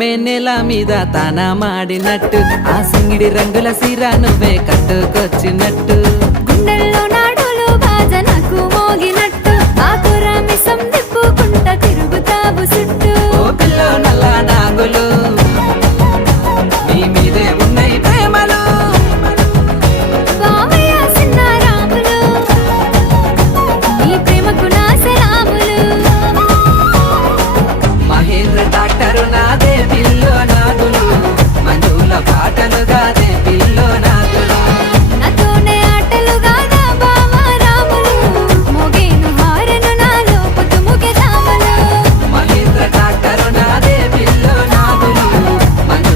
ప్రేమే నెల మీద తానా మాడినట్టు ఆ సింగిడి రంగుల సీర నువ్వే కట్టుకొచ్చినట్టు